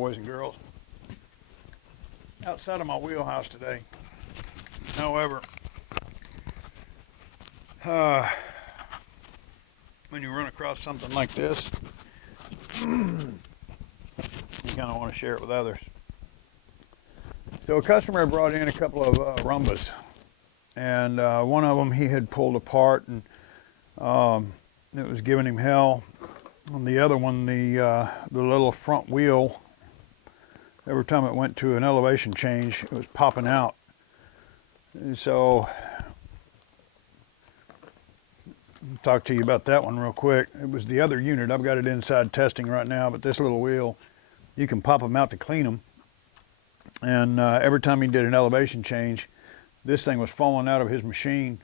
boys and girls. Outside of my wheelhouse today. However, when you run across something like this, you kind of want to share it with others. So a customer brought in a couple of Roombas, and one of them he had pulled apart, and it was giving him hell. On the other one, the little front wheel, every time it went to an elevation change, it was popping out. And so I'll talk to you about that one real quick. It was the other unit. I've got it inside testing right now, but this little wheel, you can pop them out to clean them. And every time he did an elevation change, this thing was falling out of his machine.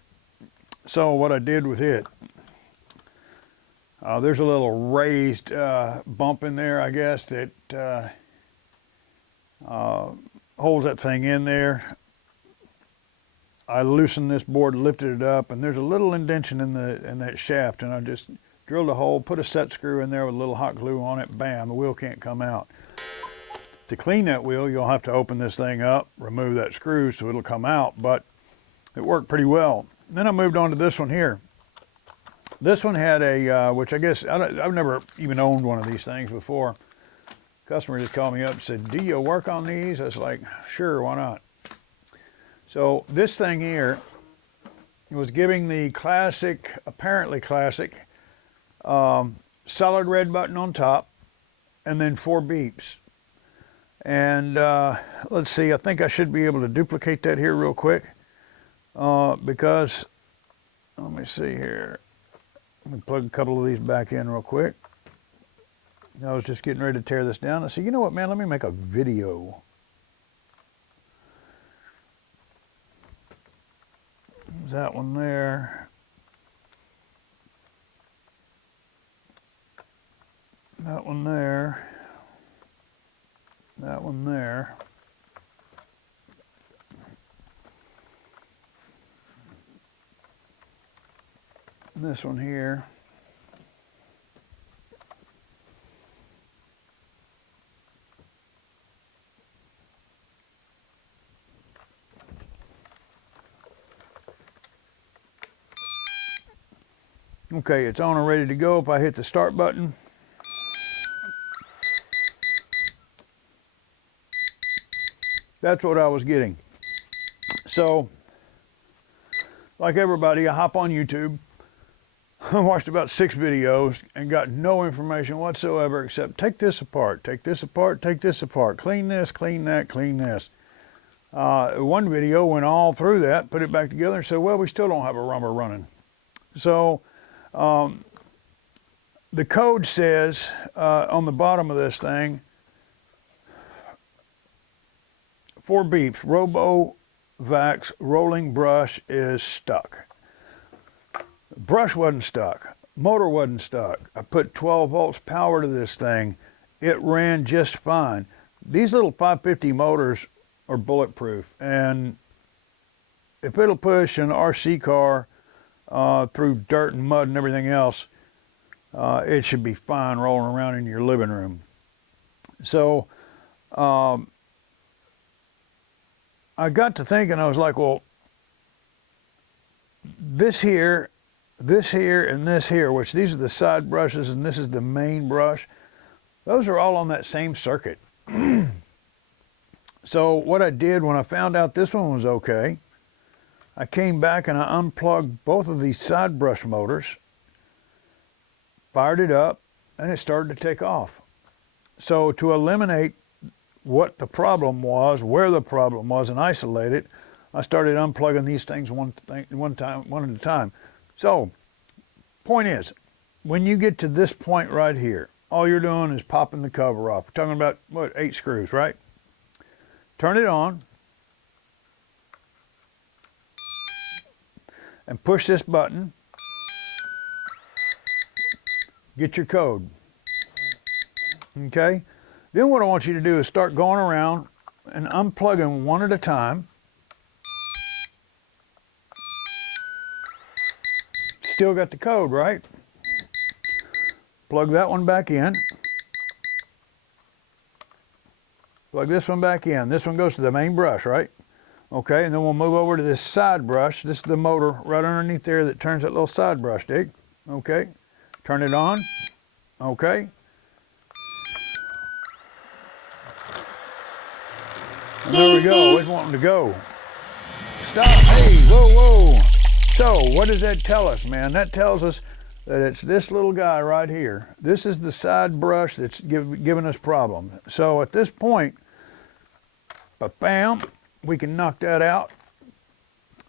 So what I did with it, there's a little raised bump in there, I guess, that holds that thing in there. I loosened this board, lifted it up, and there's a little indentation in that shaft, and I just drilled a hole, put a set screw in there with a little hot glue on it, bam, the wheel can't come out. To clean that wheel, you'll have to open this thing up, remove that screw so it'll come out, but it worked pretty well. Then I moved on to this one here. This one had a, which I guess, I've never even owned one of these things before. Customer just called me up and said, do you work on these? I was like, sure, why not? So this thing here was giving the classic, apparently classic, solid red button on top, and then 4 beeps. And let's see, I think I should be able to duplicate that here real quick, because, let me see here. Let me plug a couple of these back in real quick. I was just getting ready to tear this down. I said, you know what, man, let me make a video. There's that one there. That one there. That one there. This one here. Okay, it's on and ready to go. If I hit the start button, that's what I was getting. So, like everybody, I hop on YouTube. I watched about 6 videos and got no information whatsoever except take this apart, take this apart, take this apart, clean this, clean that, clean this. One video went all through that, put it back together and said, well, we still don't have a Roomba running. So the code says on the bottom of this thing, 4 beeps, RoboVac's rolling brush is stuck. Brush wasn't stuck, motor wasn't stuck. I put 12 volts power to this thing. It ran just fine. These little 550 motors are bulletproof, and if it'll push an RC car through dirt and mud and everything else, it should be fine rolling around in your living room. So I got to thinking, I was like, well, this here, and this here, which these are the side brushes and this is the main brush, those are all on that same circuit. So what I did when I found out this one was okay, I came back and I unplugged both of these side brush motors, fired it up, and it started to take off. So to eliminate what the problem was, where the problem was, and isolate it, I started unplugging these things one at a time. So, point is, when you get to this point right here, all you're doing is popping the cover off. We're talking about, what, 8 screws, right? Turn it on, and push this button. Get your code. Okay? Then what I want you to do is start going around and unplugging one at a time. Still got the code, right? Plug that one back in. Plug this one back in. This one goes to the main brush, right? Okay, and then we'll move over to this side brush. This is the motor right underneath there that turns that little side brush, dig? Okay, turn it on. Okay. And there we go, it's wanting to go. Stop, hey, whoa, whoa. So, what does that tell us, man? That tells us that it's this little guy right here. This is the side brush that's giving us problems. So at this point, bam, we can knock that out.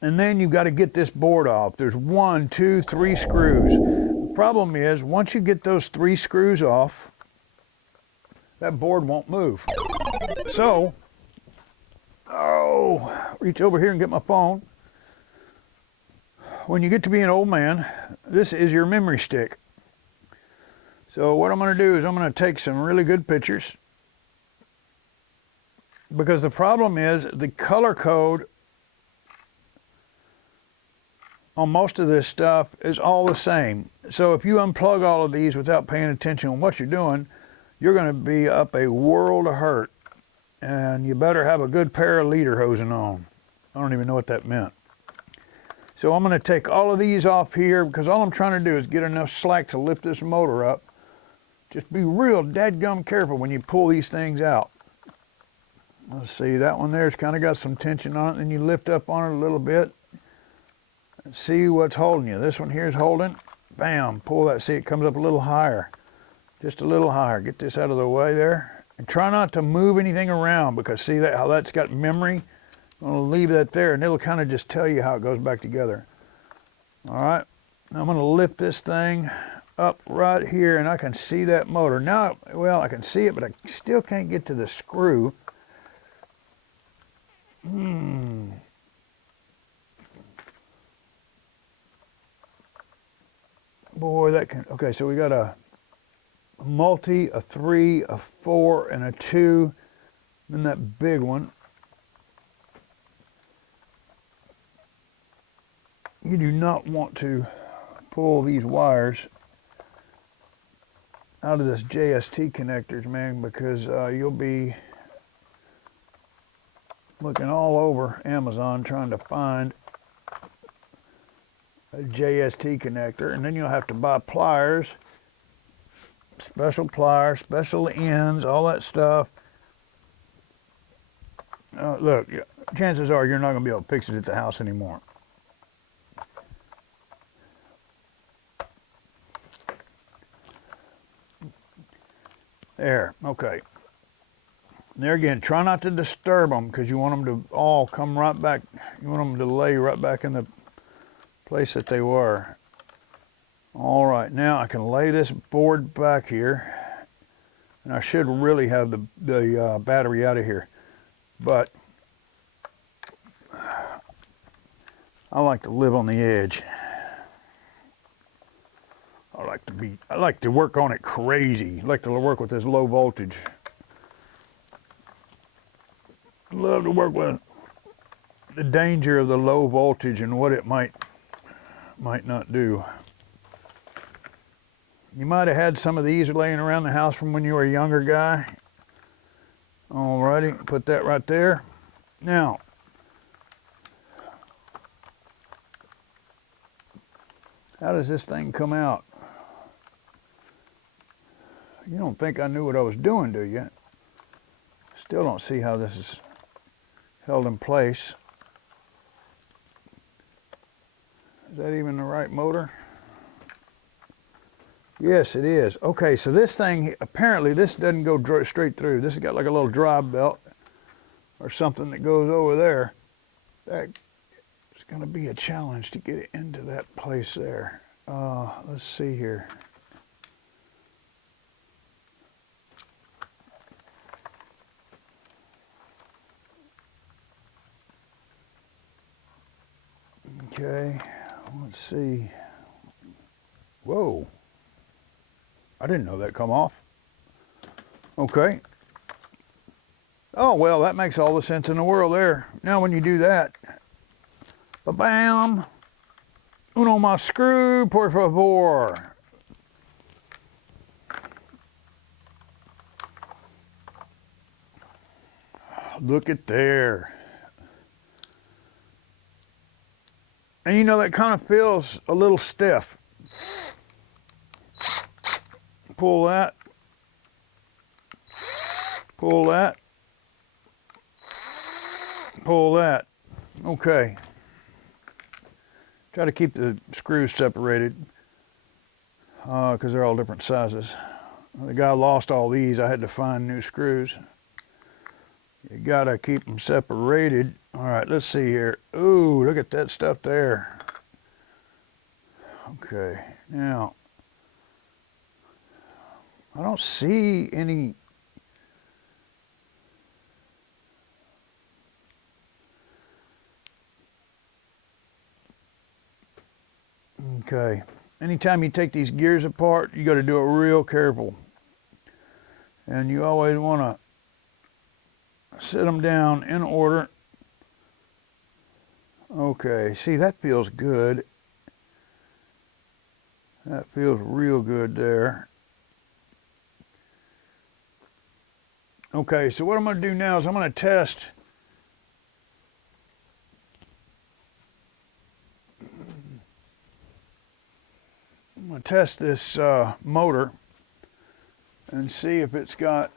And then you've got to get this board off. There's 1, 2, 3 screws. The problem is, once you get those 3 screws off, that board won't move. So, reach over here and get my phone. When you get to be an old man, this is your memory stick. So what I'm going to do is I'm going to take some really good pictures, because the problem is the color code on most of this stuff is all the same. So if you unplug all of these without paying attention on what you're doing, you're going to be up a world of hurt. And you better have a good pair of leader hosing on. I don't even know what that meant. So I'm going to take all of these off here, because all I'm trying to do is get enough slack to lift this motor up. Just be real dadgum careful when you pull these things out. Let's see, that one there's kind of got some tension on it. Then you lift up on it a little bit and see what's holding you. This one here is holding. Bam, pull that. See, it comes up a little higher. Just a little higher. Get this out of the way there. And try not to move anything around, because see that how that's got memory? I'm going to leave that there, and it'll kind of just tell you how it goes back together. All right, now I'm going to lift this thing up right here, and I can see that motor. Now, well, I can see it, but I still can't get to the screw. Boy, that can, okay, so we got a multi, a 3, a 4, and a 2, then that big one. You do not want to pull these wires out of this JST connectors, man, because you'll be looking all over Amazon trying to find a JST connector, and then you'll have to buy pliers, special pliers, special ends, all that stuff. Look, chances are you're not going to be able to fix it at the house anymore. There, okay. There again, try not to disturb them, because you want them to all come right back. You want them to lay right back in the place that they were. All right, now I can lay this board back here, and I should really have the battery out of here, but I like to live on the edge. I like to work on it crazy. I like to work with this low voltage. Love to work with the danger of the low voltage and what it might not do. You might have had some of these laying around the house from when you were a younger guy. Alrighty, put that right there. Now, how does this thing come out? You don't think I knew what I was doing, do you? Still don't see how this is held in place. Is that even the right motor? Yes, it is. Okay, so this thing, apparently this doesn't go straight through. This has got like a little drive belt or something that goes over there. That's going to be a challenge to get it into that place there. Let's see here. Okay, let's see. Whoa. I didn't know that come off. Okay. Oh, well, that makes all the sense in the world there. Now when you do that, ba-bam, uno más screw, por favor. Look at there. And you know, that kind of feels a little stiff. Pull that. Pull that. Pull that. Okay. Try to keep the screws separated because they're all different sizes. The guy lost all these. I had to find new screws. You gotta keep them separated. All right, let's see here. Ooh, look at that stuff there. Okay, now, I don't see any. Okay, anytime you take these gears apart, you gotta do it real careful. And you always wanna sit them down in order. Okay, see, that feels good. That feels real good there. Okay, so what I'm going to do now is I'm going to test this motor and see if it's got,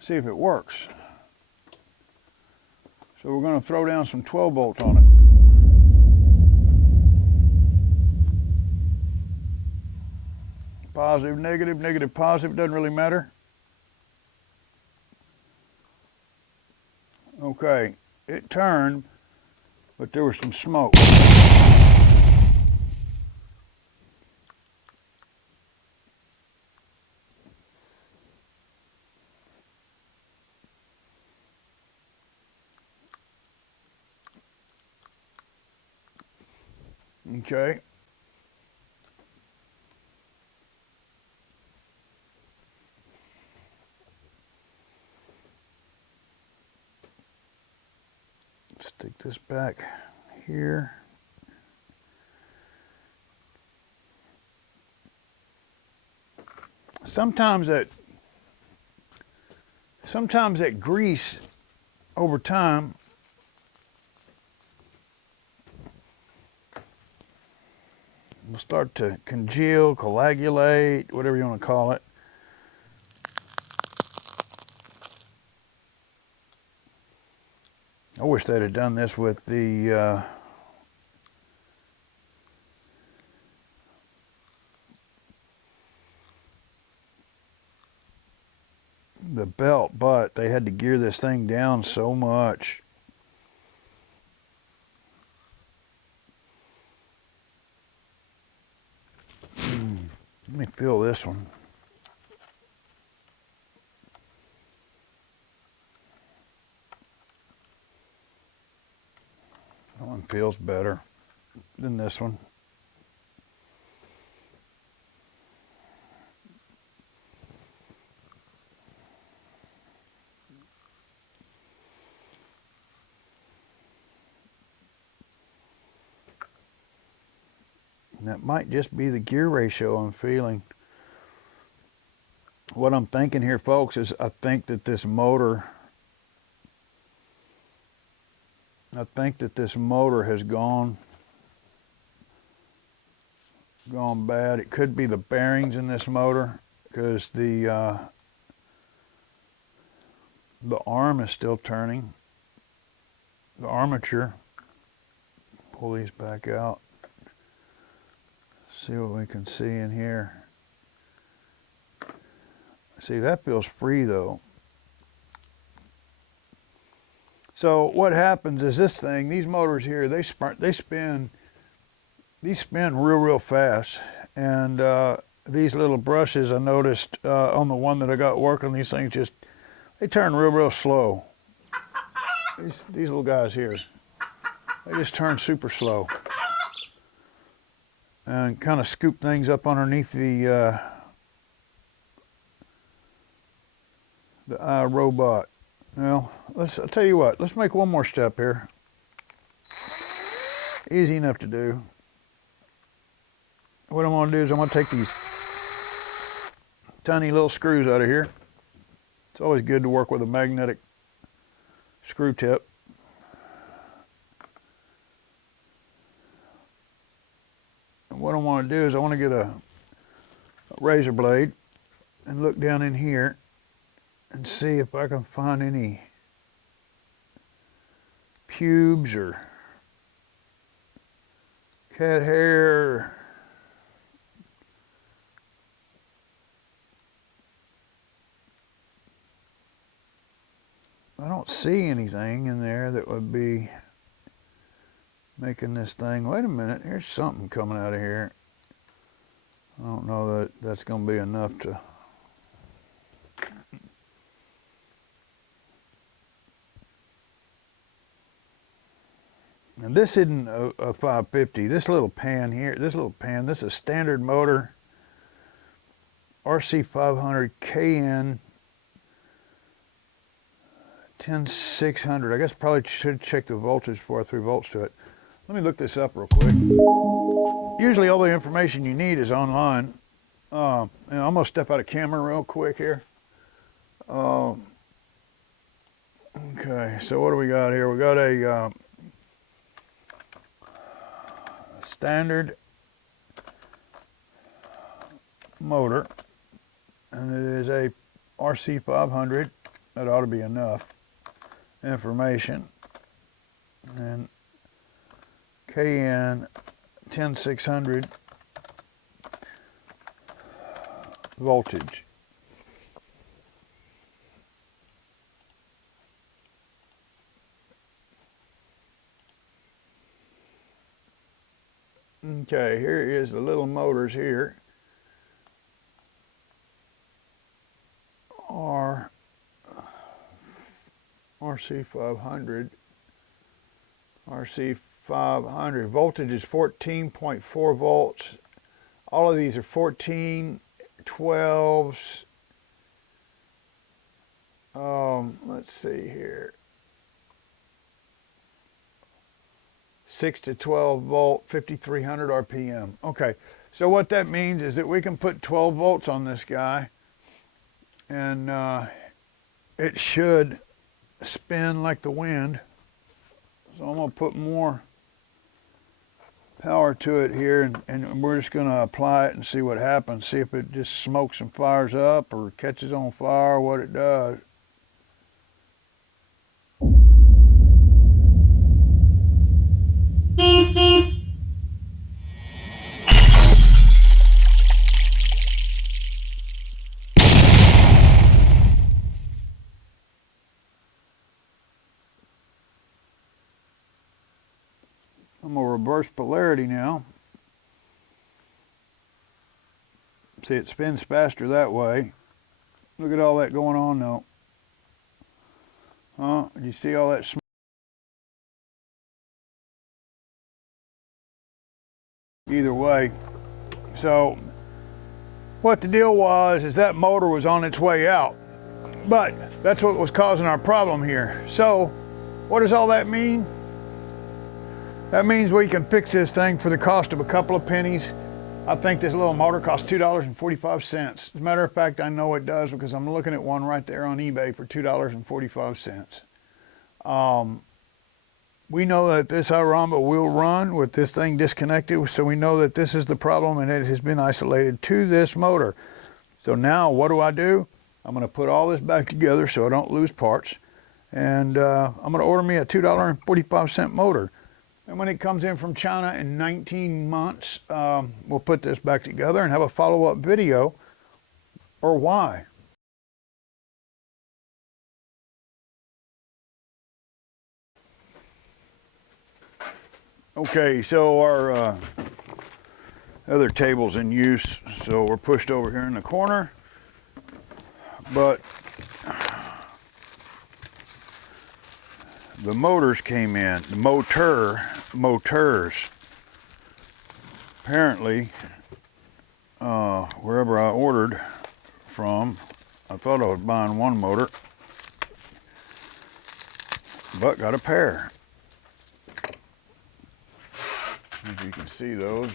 see if it works. So we're going to throw down some 12 volts on it. Positive, negative, negative, positive, doesn't really matter. Okay, it turned, but there was some smoke. Okay. Stick this back here. Sometimes that grease over time will start to congeal, coagulate, whatever you want to call it. I wish they'd have done this with the belt, but they had to gear this thing down so much. Let me feel this one. That one feels better than this one. And that might just be the gear ratio I'm feeling. What I'm thinking here, folks, is I think that this motor has gone bad. It could be the bearings in this motor because the arm is still turning. The armature. Pull these back out. See what we can see in here. See, that feels free though. So what happens is this thing, these motors here, they spin real fast. And these little brushes I noticed on the one that I got working, these things they turn real slow. These little guys here, they just turn super slow. And kind of scoop things up underneath the iRobot. Well, I'll tell you what, let's make one more step here. Easy enough to do. What I'm going to do is I'm going to take these tiny little screws out of here. It's always good to work with a magnetic screw tip. And what I want to do is I want to get a razor blade and look down in here and see if I can find any pubes or cat hair. I don't see anything in there that would be making this thing. Wait a minute, here's something coming out of here. I don't know that that's going to be enough to. And this isn't a 550. This little pan here, this is a standard motor, RC 500 KN 10600. I guess probably should check the voltage before I threw volts to it. Let me look this up real quick. Usually all the information you need is online. And I'm gonna step out of camera real quick here. Okay, so what do we got here? We got a standard motor, and it is a RC 500. That ought to be enough information. And KN 10600 voltage. Okay, here is the little motors here. RC 500. RC 500. Voltage is 14.4 volts. All of these are 14, 12s. Let's see here. 6 to 12 volt, 5300 RPM. Okay, so what that means is that we can put 12 volts on this guy, and it should spin like the wind. So I'm going to put more power to it here, and we're just going to apply it and see what happens. See if it just smokes and fires up or catches on fire, or what it does. I'm going to reverse polarity now. See, it spins faster that way. Look at all that going on now. You see all that smoke? Either way. So what the deal was is that motor was on its way out. But that's what was causing our problem here. So what does all that mean? That means we can fix this thing for the cost of a couple of pennies. I think this little motor costs $2.45. As a matter of fact, I know it does because I'm looking at one right there on eBay for $2.45. We know that this Roomba will run with this thing disconnected, so we know that this is the problem and it has been isolated to this motor. So now what do? I'm going to put all this back together so I don't lose parts, and I'm going to order me a $2.45 motor. And when it comes in from China in 19 months, we'll put this back together and have a follow-up video, or why. Okay, so our other table's in use, so we're pushed over here in the corner. But the motors came in, the motors. Apparently, wherever I ordered from, I thought I was buying one motor, but got a pair. As you can see those,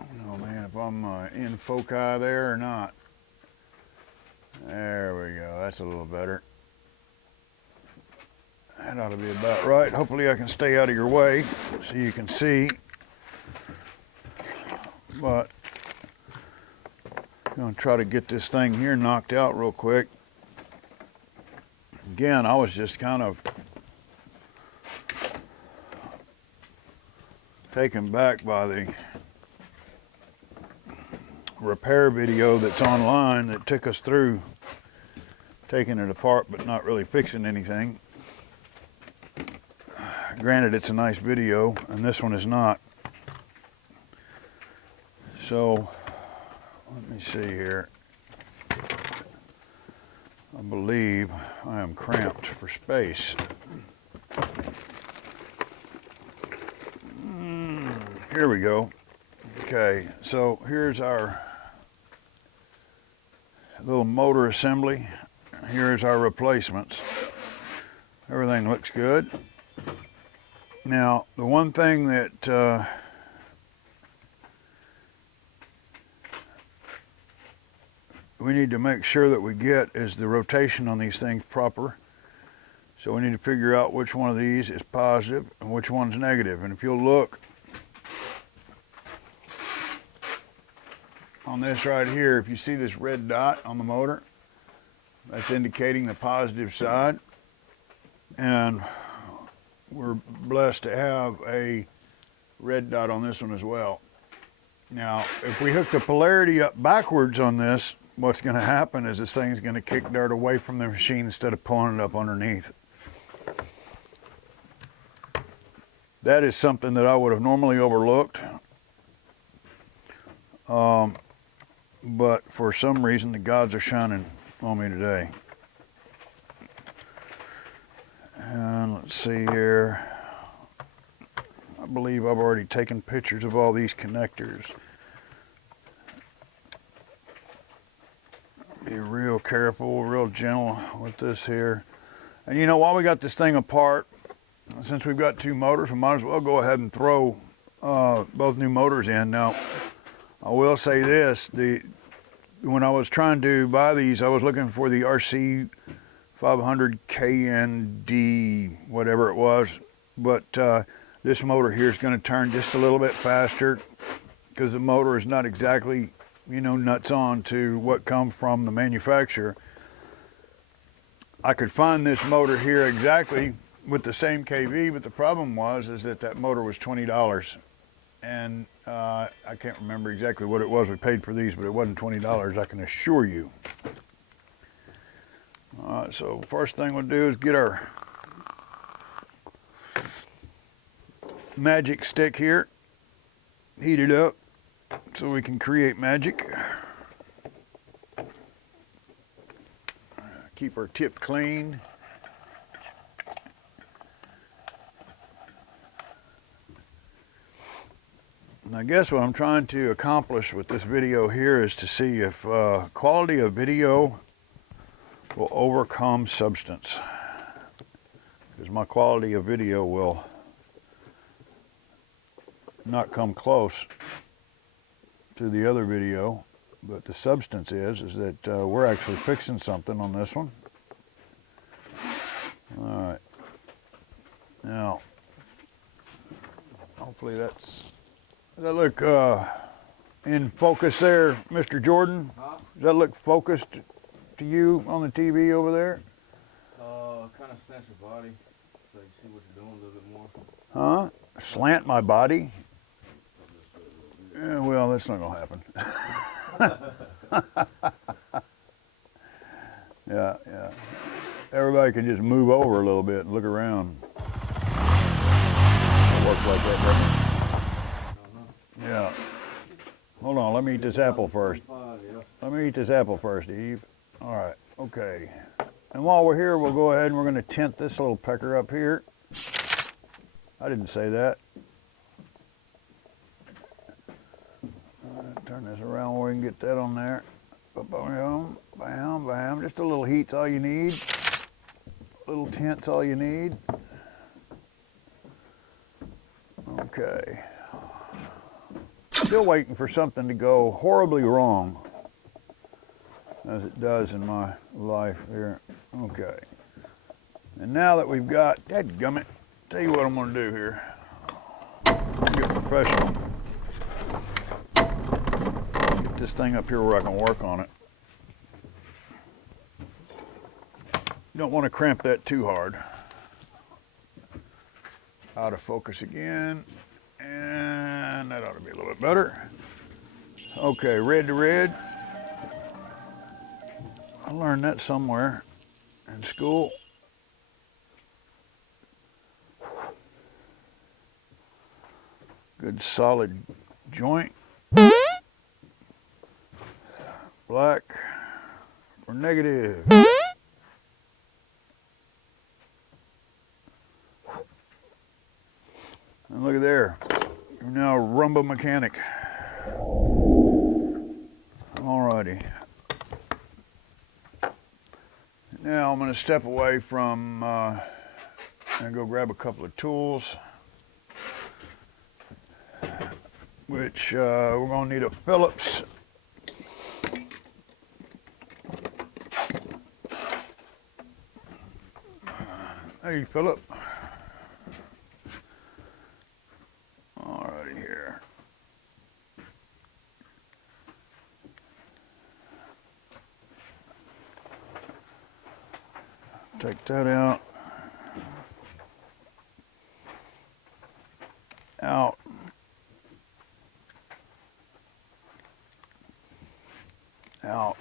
I don't know, man, if I'm in foci there or not. There we go, that's a little better. That ought to be about right. Hopefully I can stay out of your way so you can see. But I'm gonna try to get this thing here knocked out real quick. Again, I was just kind of taken back by the repair video that's online that took us through taking it apart but not really fixing anything. Granted, it's a nice video and this one is not. So let me see here. I believe I am cramped for space. Here we go. Okay, so here's our little motor assembly. Here's our replacements. Everything looks good. Now, the one thing that we need to make sure that we get is the rotation on these things proper. So we need to figure out which one of these is positive and which one's negative. And if you'll look on this right here, if you see this red dot on the motor, that's indicating the positive side. And we're blessed to have a red dot on this one as well. Now, if we hook the polarity up backwards on this, what's going to happen is this thing's going to kick dirt away from the machine instead of pulling it up underneath. That is something that I would have normally overlooked. But for some reason, the gods are shining on me today. And let's see here. I believe I've already taken pictures of all these connectors. Be real careful, real gentle with this here. And you know, while we got this thing apart, since we've got two motors, we might as well go ahead and throw both new motors in. Now, I will say this, when I was trying to buy these, I was looking for the RC 500 KND, whatever it was, but this motor here is going to turn just a little bit faster because the motor is not exactly, you know, nuts on to what comes from the manufacturer. I could find this motor here exactly with the same KV, but the problem was is that motor was $20. And I can't remember exactly what it was we paid for these, but it wasn't $20, I can assure you. All right, so first thing we'll do is get our magic stick here, heat it up so we can create magic. Keep our tip clean. And I guess what I'm trying to accomplish with this video here is to see if quality of video will overcome substance. Because my quality of video will not come close to the other video, but the substance is that we're actually fixing something on this one. All right. Now, hopefully does that look in focus there, Mr. Jordan? Huh? Does that look focused to you on the TV over there? Kind of slant your body so you see what you're doing a little bit more. Huh? Slant my body? Yeah, well, that's not gonna happen. Yeah. Everybody can just move over a little bit and look around. It works like that, doesn't it? Yeah. Hold on, let me eat this apple first. Let me eat this apple first, Eve. All right, okay. And while we're here, we'll go ahead and we're gonna tint this little pecker up here. I didn't say that. All right, turn this around where we can get that on there. Bam, bam, bam. Just a little heat's all you need. A little tint's all you need. Okay. Still waiting for something to go horribly wrong. as it does in my life here. Okay. And now that we've got, dadgummit, tell you what I'm gonna do here. Get professional. Get this thing up here where I can work on it. You don't want to cramp that too hard. Out of focus again, and that ought to be a little bit better. Okay, red to red. I learned that somewhere in school. Good solid joint. Black or negative. And look at there. You're now a Roomba mechanic. Alrighty. Now I'm going to step away from and go grab a couple of tools, which we're going to need a Phillips. Hey, Phillip. Alrighty here. Take that out. Out. Out.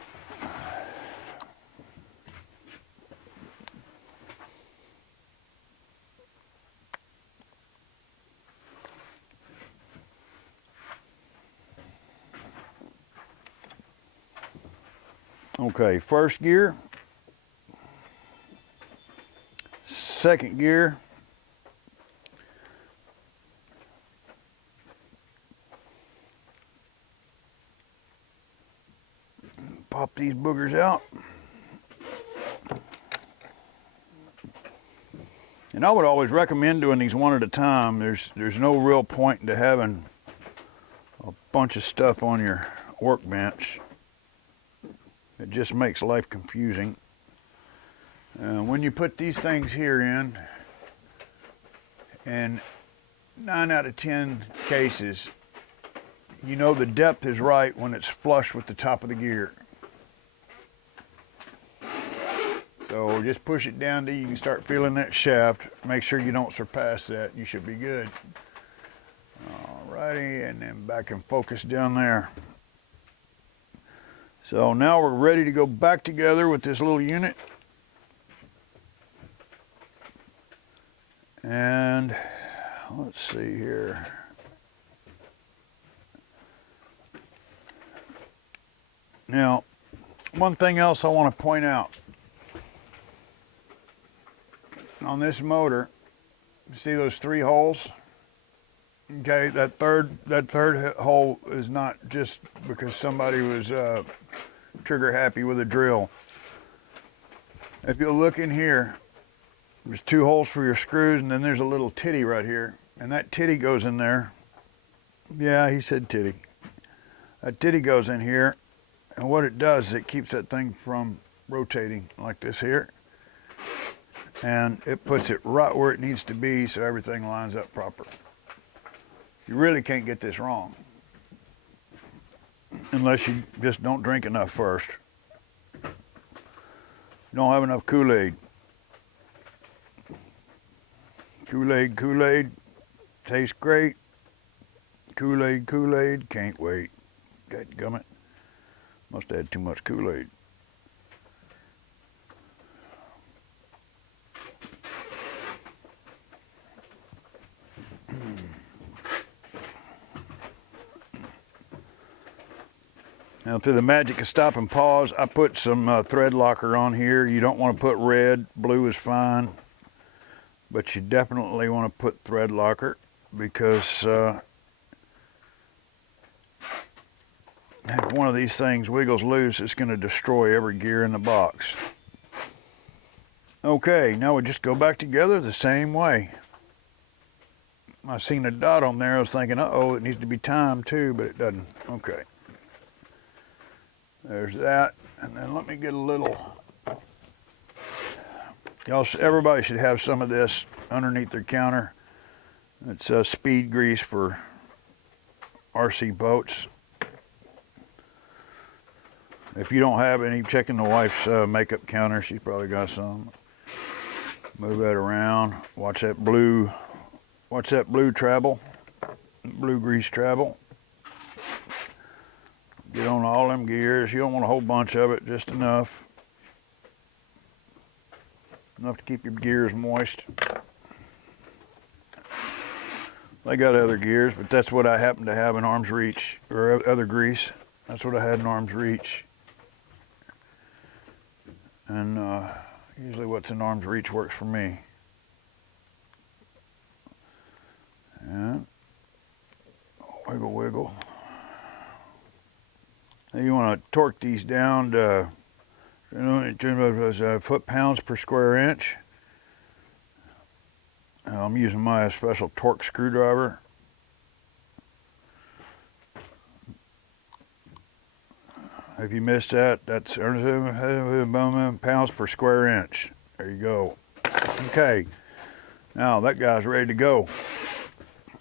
Okay, first gear, second gear, pop these boogers out. And I would always recommend doing these one at a time. There's no real point into having a bunch of stuff on your workbench. It just makes life confusing. When you put these things here in 9 out of 10 cases, you know the depth is right when it's flush with the top of the gear. So just push it down till you can start feeling that shaft. Make sure you don't surpass that. You should be good. Alrighty, and then back in focus down there. So now we're ready to go back together with this little unit. And let's see here. Now, one thing else I want to point out. On this motor, you see those 3 holes? Okay, that third hole is not just because somebody was trigger happy with a drill. If you look in here, there's 2 holes for your screws, and then there's a little titty right here, and that titty goes in there. Yeah, he said titty. That titty goes in here, and what it does is it keeps that thing from rotating like this here, and it puts it right where it needs to be so everything lines up proper. You really can't get this wrong unless you just don't drink enough first. You don't have enough Kool-Aid. Kool-Aid tastes great. Kool-Aid can't wait. Dadgummit. Must have had too much Kool-Aid. Now, through the magic of stop and pause, I put some thread locker on here. You don't want to put red, blue is fine, but you definitely want to put thread locker because if one of these things wiggles loose, it's going to destroy every gear in the box. Okay, now we just go back together the same way. I seen a dot on there. I was thinking, uh-oh, it needs to be timed too, but it doesn't. Okay. There's that. And then let me get a little, everybody should have some of this underneath their counter. It's speed grease for RC boats. If you don't have any, check in the wife's makeup counter. She's probably got some. Move that around. Watch that blue travel, blue grease travel. Get on all them gears. You don't want a whole bunch of it, just enough. Enough to keep your gears moist. They got other gears, but that's what I happen to have in arm's reach, or other grease. That's what I had in arm's reach. And usually what's in arm's reach works for me. And wiggle, wiggle. Now you want to torque these down to foot-pounds per square inch. I'm using my special torque screwdriver. If you missed that, that's pounds per square inch. There you go. Okay, now that guy's ready to go.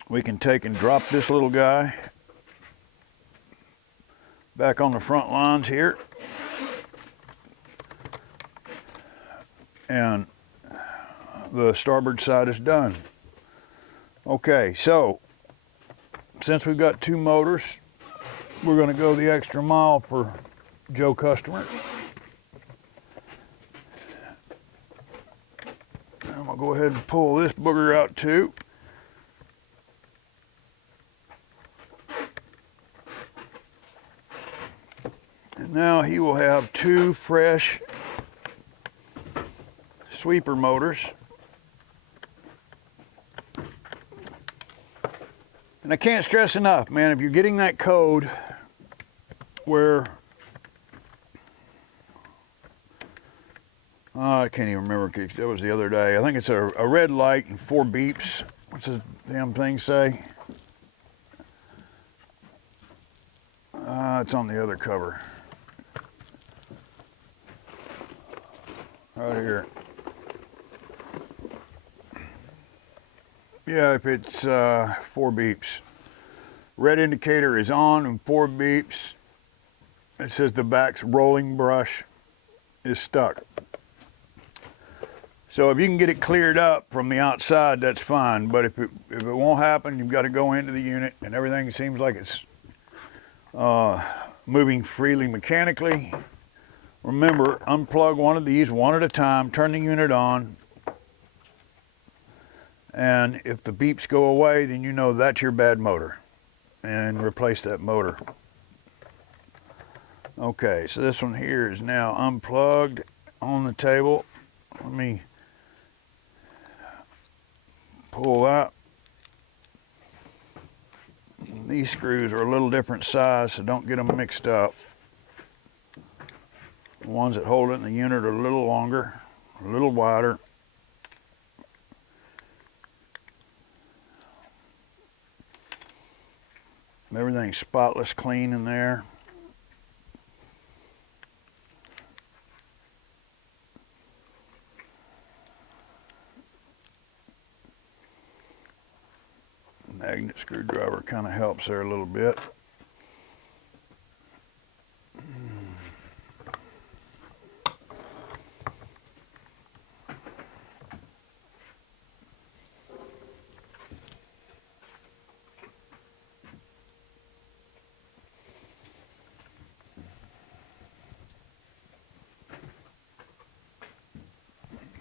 We can take and drop this little guy back on the front lines here. And the starboard side is done. Okay, so since we've got 2 motors, we're going to go the extra mile for Joe customer. I'm going to go ahead and pull this booger out too. And now he will have 2 fresh sweeper motors. And I can't stress enough, man, if you're getting that code where, I can't even remember, that was the other day. I think it's a red light and 4 beeps. What's the damn thing say? It's on the other cover. Right here. Yeah, if it's 4 beeps. Red indicator is on and 4 beeps. It says the back's rolling brush is stuck. So if you can get it cleared up from the outside, that's fine. But if it won't happen, you've got to go into the unit and everything seems like it's moving freely mechanically. Remember, unplug one of these one at a time, turn the unit on, and if the beeps go away, then you know that's your bad motor, and replace that motor. Okay, so this one here is now unplugged on the table. Let me pull out. These screws are a little different size, so don't get them mixed up. The ones that hold it in the unit are a little longer, a little wider. Everything's spotless clean in there. Magnet screwdriver kind of helps there a little bit.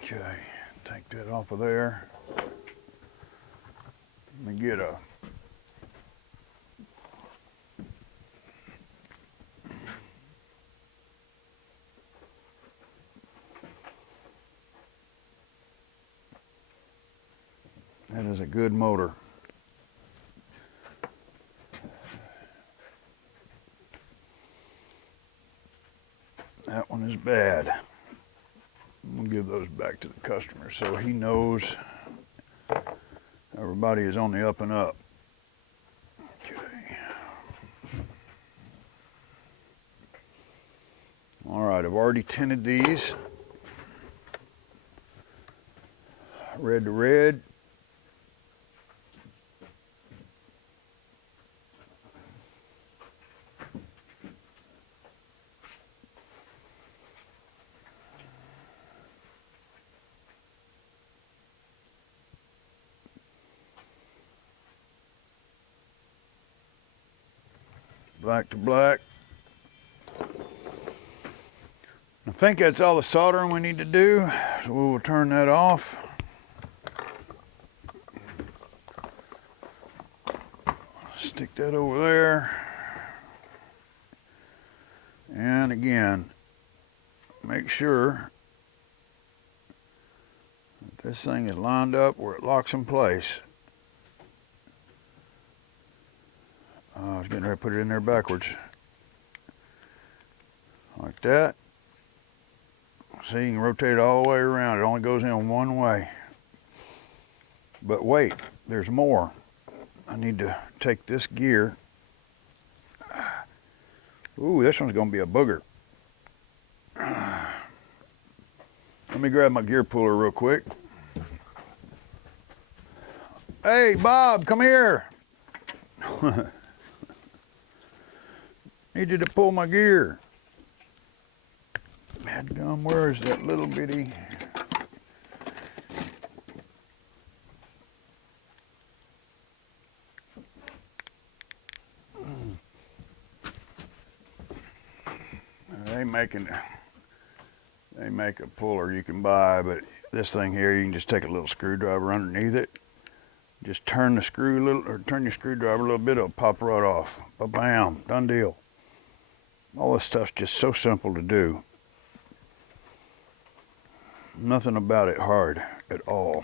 Okay, take that off of there. Let me get a that is a good motor. That one is bad. We'll give those back to the customer so he knows everybody is on the up and up. Okay. All right, I've already tinted these. Red to red. Black to black. I think that's all the soldering we need to do, so we will turn that off. Stick that over there. And again, make sure that this thing is lined up where it locks in place. I was getting ready to put it in there backwards. Like that. See, you can rotate it all the way around. It only goes in one way. But wait, there's more. I need to take this gear. Ooh, this one's gonna be a booger. Let me grab my gear puller real quick. Hey, Bob, come here. Need you to pull my gear. Dadgum, where is that little bitty? They make a puller you can buy, but this thing here, you can just take a little screwdriver underneath it. Just turn the screw a little, or turn your screwdriver a little bit, it'll pop right off. Ba-bam, done deal. All this stuff's just so simple to do. Nothing about it hard at all.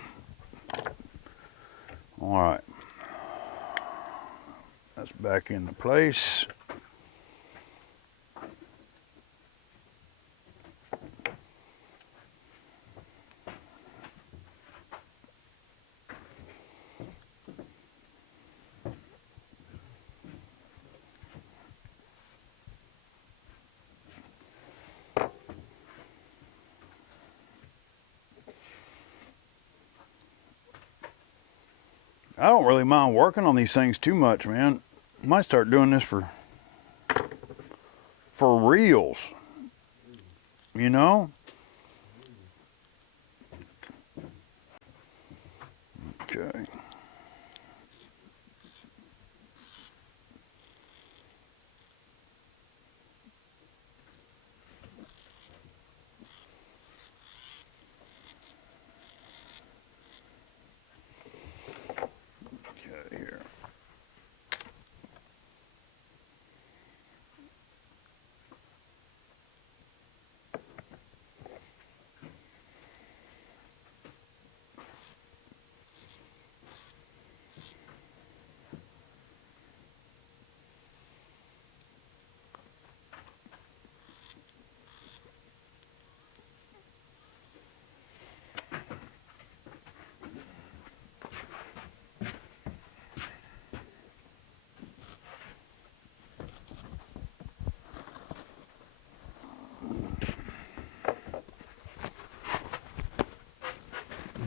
All right. That's back into place. I don't really mind working on these things too much, man. I might start doing this for reals, you know? Okay. Here.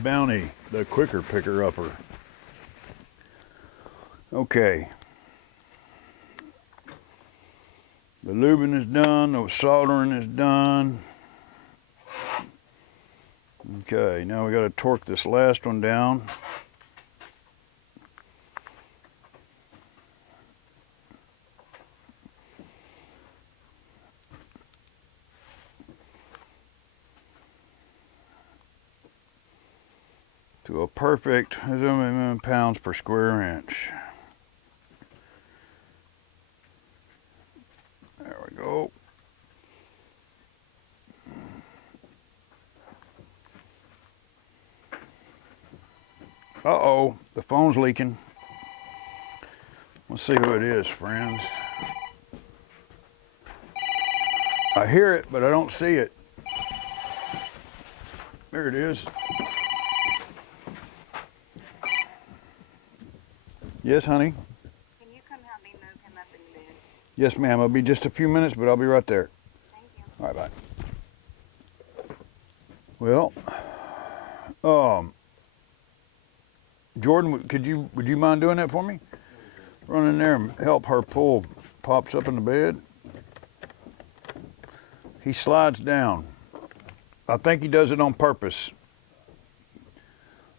Bounty, the quicker picker-upper. Okay. The lubing is done, the soldering is done. Okay, now we got to torque this last one down. To a perfect pounds per square inch. There we go. Uh-oh, the phone's leaking. Let's see who it is, friends. I hear it, but I don't see it. There it is. Yes, honey? Can you come help me move him up in bed? Yes, ma'am. It'll be just a few minutes, but I'll be right there. Thank you. All right, bye. Well, Jordan, would you mind doing that for me? Run in there and help her pull Pops up in the bed. He slides down. I think he does it on purpose.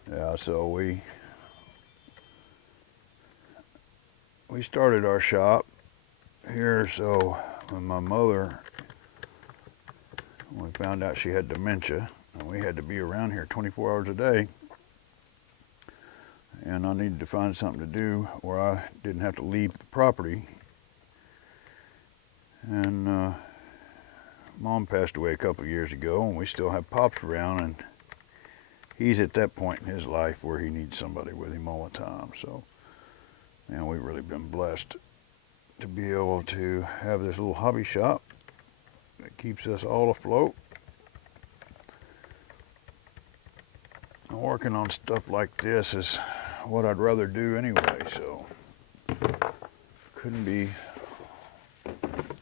Yeah, so we started our shop here, so when my mother, we found out she had dementia, and we had to be around here 24 hours a day, and I needed to find something to do where I didn't have to leave the property. And Mom passed away a couple of years ago, and we still have Pops around, and he's at that point in his life where he needs somebody with him all the time. So, man, we've really been blessed to be able to have this little hobby shop that keeps us all afloat. And working on stuff like this is what I'd rather do anyway, so couldn't be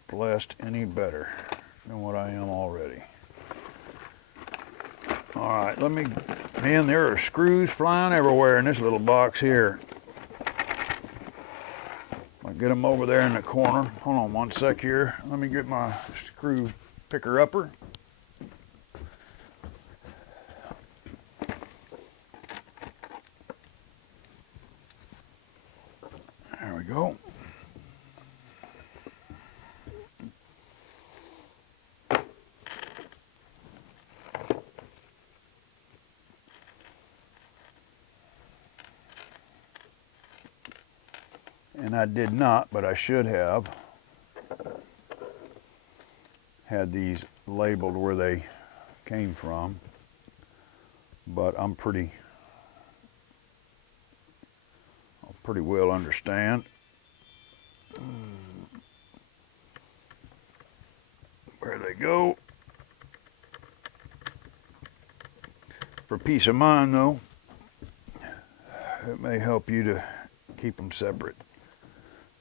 blessed any better than what I am already. All right, man, there are screws flying everywhere in this little box here. I'll get them over there in the corner. Hold on one sec here. Let me get my screw picker upper. There we go. And I did not, but I should have had these labeled where they came from. But I pretty well understand where they go. For peace of mind, though, it may help you to keep them separate,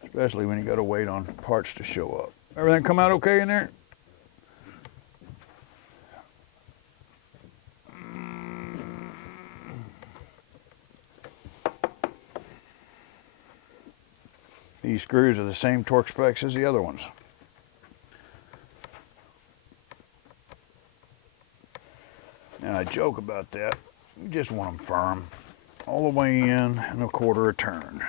especially when you got to wait on parts to show up. Everything come out okay in there? These screws are the same torque specs as the other ones. And I joke about that. You just want them firm, all the way in and a quarter a turn.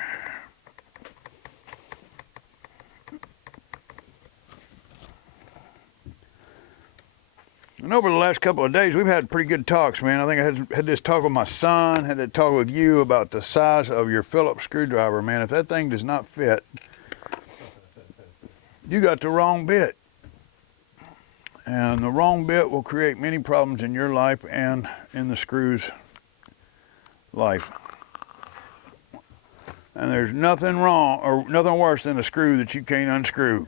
And over the last couple of days, we've had pretty good talks, man. I think I had this talk with my son, had that talk with you about the size of your Phillips screwdriver, man. If that thing does not fit, you got the wrong bit. And the wrong bit will create many problems in your life and in the screw's life. And there's nothing wrong or nothing worse than a screw that you can't unscrew.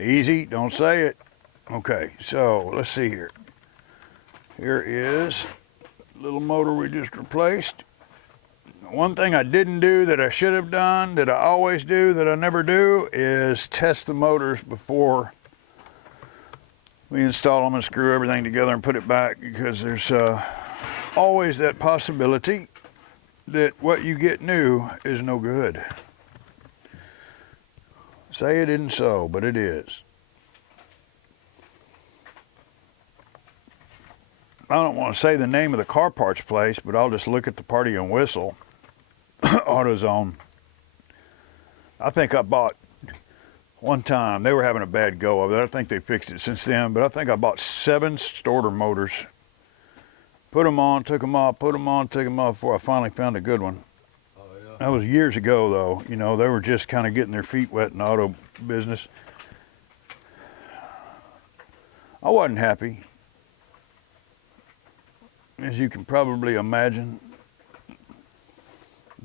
Easy, don't say it. Okay, so let's see here. Here is the little motor we just replaced. One thing I didn't do that I should have done, that I always do, that I never do, is test the motors before we install them and screw everything together and put it back, because there's always that possibility that what you get new is no good. Say it isn't so, but it is. I don't want to say the name of the car parts place, but I'll just look at the Party and Whistle AutoZone. I think I bought one time, they were having a bad go of it. I think they fixed it since then, but I think I bought 7 starter motors. Put them on, took them off, put them on, took them off before I finally found a good one. Oh, yeah. That was years ago, though. You know, they were just kind of getting their feet wet in the auto business. I wasn't happy, as you can probably imagine.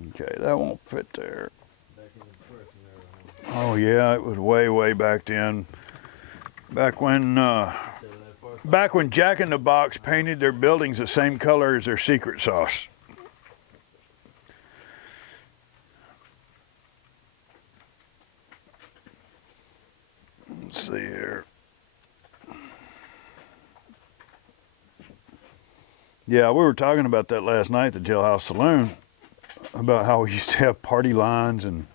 Okay, that won't fit there. Back in the press and everything. Oh yeah, it was way, way back then. Back when Jack in the Box painted their buildings the same color as their secret sauce. Let's see here. Yeah, we were talking about that last night at the Jailhouse Saloon, about how we used to have party lines, and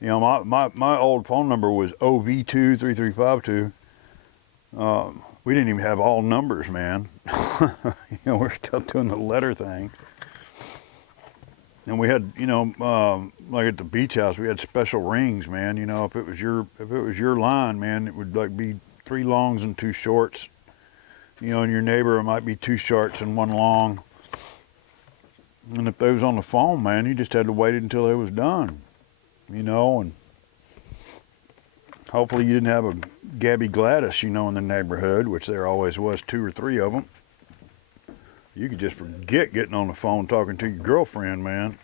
you know, my old phone number was OV23352. We didn't even have all numbers, man. You know, we're still doing the letter thing. And we had, you know, like at the beach house, we had special rings, man. You know, if it was your line, man, it would like be 3 longs and 2 shorts. You know, and your neighbor, it might be 2 shorts and 1 long. And if they was on the phone, man, you just had to wait until it was done. You know, and hopefully you didn't have a Gabby Gladys, you know, in the neighborhood, which there always was 2 or 3 of them. You could just forget getting on the phone talking to your girlfriend, man.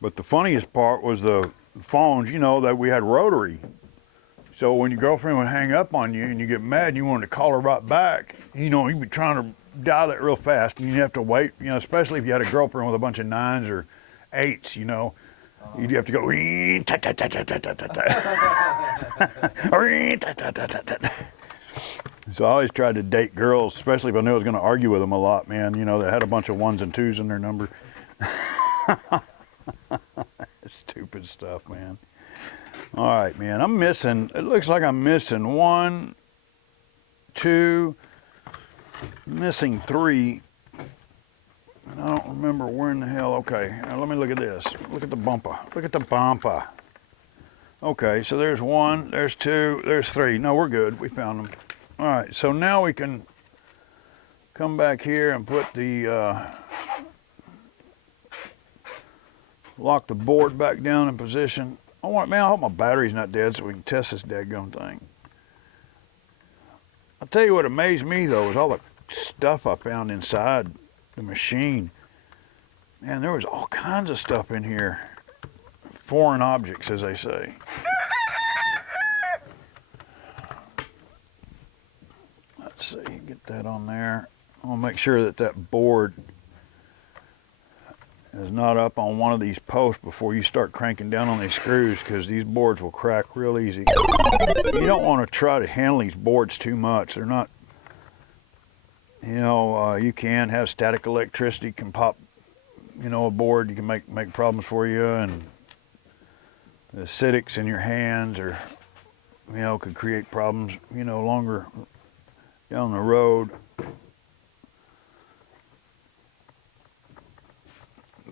But the funniest part was the phones, you know, that we had rotary. So when your girlfriend would hang up on you and you get mad and you wanted to call her right back, you know, you'd be trying to dial it real fast and you'd have to wait, you know, especially if you had a girlfriend with a bunch of 9s or 8s, you know. You'd have to go, so I always tried to date girls, especially if I knew I was going to argue with them a lot, man. You know, that had a bunch of 1s and 2s in their number. Stupid stuff, man. All right, man, I'm missing, it looks like I'm missing 1, 2, missing 3. And I don't remember where in the hell. Okay, now let me look at this. Look at the bumper. Look at the bumper. Okay, so there's 1, there's 2, there's 3. No, we're good. We found them. All right, so now we can come back here and put the, lock the board back down in position. Man, I hope my battery's not dead so we can test this daggone thing. I'll tell you what amazed me, though, is all the stuff I found inside the machine. Man, there was all kinds of stuff in here. Foreign objects, as they say. Let's see, get that on there. I'll make sure that that board is not up on one of these posts before you start cranking down on these screws, because these boards will crack real easy. You don't want to try to handle these boards too much. They're not, you know, you can have static electricity can pop, you know, a board. You can make problems for you, and the acidics in your hands, or, you know, could create problems, you know, longer down the road.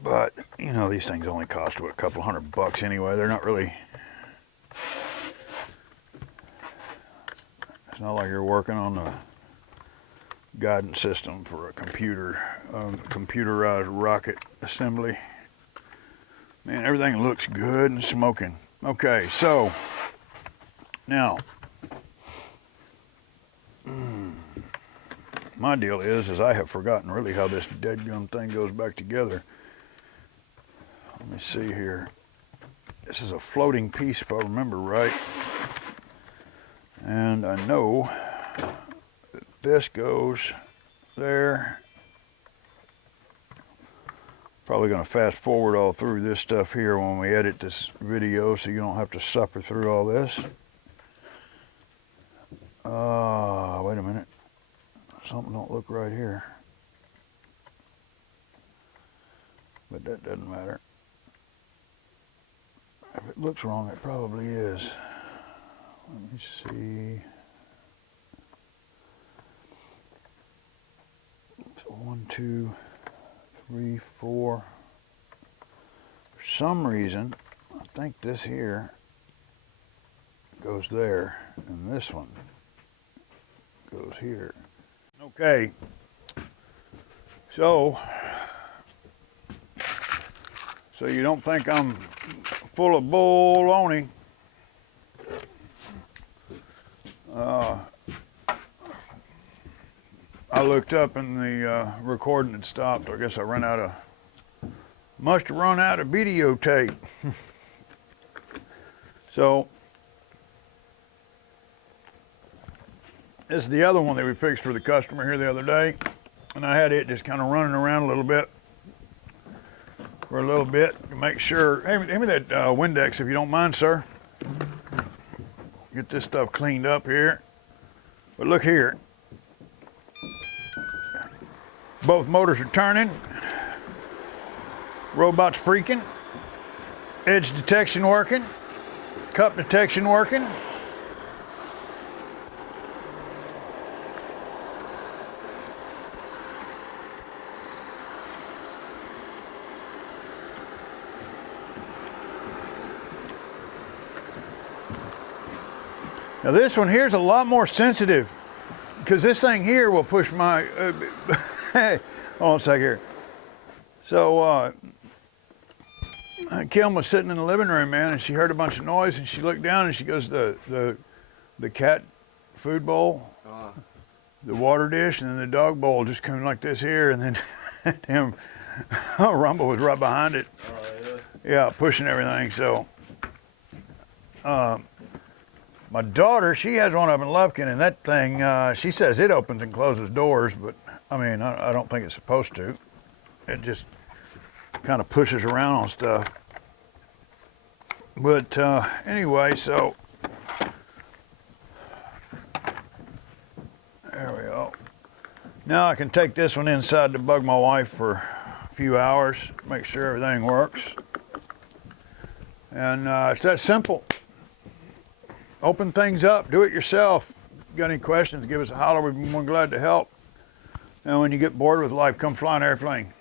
But, you know, these things only cost, what, a couple $100 anyway. They're not really, it's not like you're working on the guidance system for a computer, computerized rocket assembly. Man, everything looks good and smoking. Okay, so, now, my deal is I have forgotten really how this deadgum thing goes back together. Let me see here. This is a floating piece, if I remember right. And I know that this goes there. Probably going to fast forward all through this stuff here when we edit this video, so you don't have to suffer through all this. Wait a minute. Something don't look right here. But that doesn't matter. If it looks wrong, it probably is. Let me see. So 1, 2, 3, 4. For some reason, I think this here goes there, and this one goes here. Okay. So you don't think I'm full of baloney. I looked up and the recording had stopped. I guess I must have run out of videotape. So this is the other one that we fixed for the customer here the other day, and I had it just kind of running around a little bit for a little bit to make sure. Hey, hand me that Windex if you don't mind, sir. Get this stuff cleaned up here. But look here. Both motors are turning. Robot's freaking. Edge detection working. Cup detection working. Now this one here's a lot more sensitive because this thing here will push my, hey, hold on a sec here. So Kim was sitting in the living room, man, and she heard a bunch of noise and she looked down and she goes, the cat food bowl, the water dish, and then the dog bowl just coming like this here, and then damn, Roomba was right behind it. Yeah, pushing everything, so. My daughter, she has one up in Lufkin, and that thing, she says it opens and closes doors, but I mean, I don't think it's supposed to. It just kind of pushes around on stuff. But anyway, so there we go. Now I can take this one inside to bug my wife for a few hours, make sure everything works. And it's that simple. Open things up, do it yourself. Got any questions, give us a holler, we'd be more glad to help. And when you get bored with life, come fly an airplane.